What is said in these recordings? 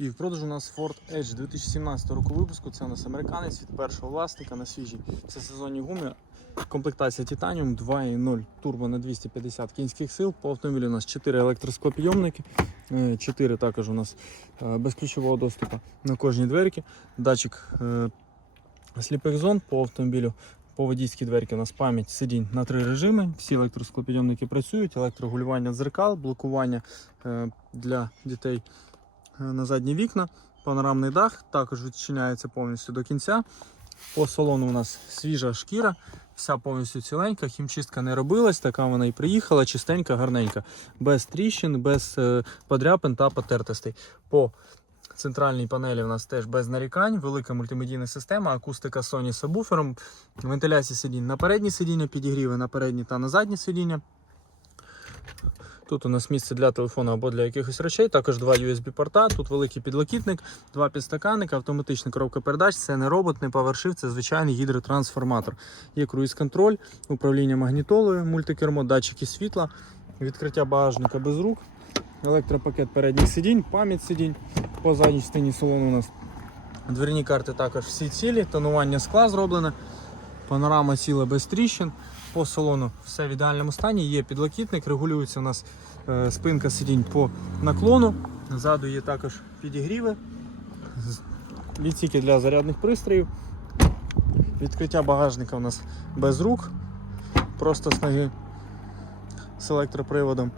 І в продажу у нас Ford Edge 2017 року випуску. Це у нас американець від першого власника на свіжій всесезонній гумі. Комплектація Titanium 2.0 турбо на 250 кінських сил. По автомобілю у нас 4 електросклопідйомники, 4 також у нас е, безключового доступу на кожній дверці. Датчик е, сліпих зон по автомобілю. По водійській дверці у нас пам'ять сидінь на три режими. Всі електросклопідйомники працюють, електрогулювання дзеркал, блокування е, для дітей е, на задні вікна, панорамний дах також відчиняється повністю до кінця. По салону у нас свіжа шкіра, вся повністю ціленька, хімчистка не робилась, така вона і приїхала, чистенька, гарненька, без тріщин, без е, подряпин та потертостей. По центральній панелі у нас теж без нарікань, велика мультимедійна система, акустика Sony з сабвуфером, вентиляція сидінь на переднє сидіння, підігріви на переднє та на заднє сидіння. Тут у нас місце для телефону або для якихось речей, також два USB-порта, тут великий підлокітник, два підстаканника, автоматична коробка передач, це не робот, не PowerShift, це звичайний гідротрансформатор. Є круїз-контроль, управління магнітолою, мультикермо, датчики світла, відкриття багажника без рук, електропакет передніх сидінь, пам'ять сидінь. По задній частині салону у нас дверні карти також всі цілі, тонування скла зроблене, панорама ціла без тріщин. По салону все в ідеальному стані. Є підлокітник, регулюється у нас е, спинка сидінь по наклону. Ззаду є також підігріви, відсіки для зарядних пристроїв. Відкриття багажника у нас без рук, просто з ноги з електроприводом.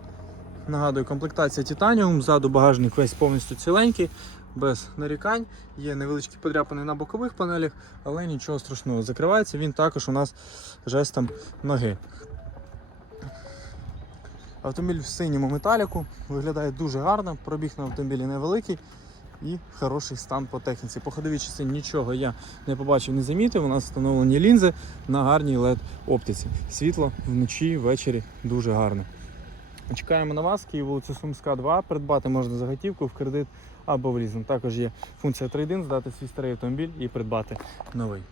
Нагадую, комплектація Titanium, ззаду багажник весь повністю ціленький, без нарікань. Є невеличкі подряпини на бокових панелях, але нічого страшного. Закривається він також у нас жестом ноги. Автомобіль в синьому металіку, виглядає дуже гарно, пробіг на автомобілі невеликий і хороший стан по техніці. По ходовій частині нічого я не побачив, не замітив. У нас встановлені лінзи на гарній LED оптиці. Світло вночі, ввечері дуже гарне. Чекаємо на вас, Київ, вулиця Сумська, 2. Придбати можна за готівку в кредит або в лізинг. Також є функція трейдин, здати свій старий автомобіль і придбати новий.